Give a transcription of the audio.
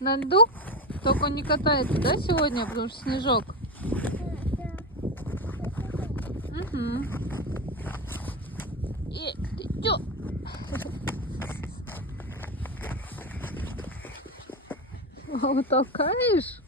На льду? Только не катается, да, сегодня, потому что снежок? Угу. И ты чё? Толкаешь?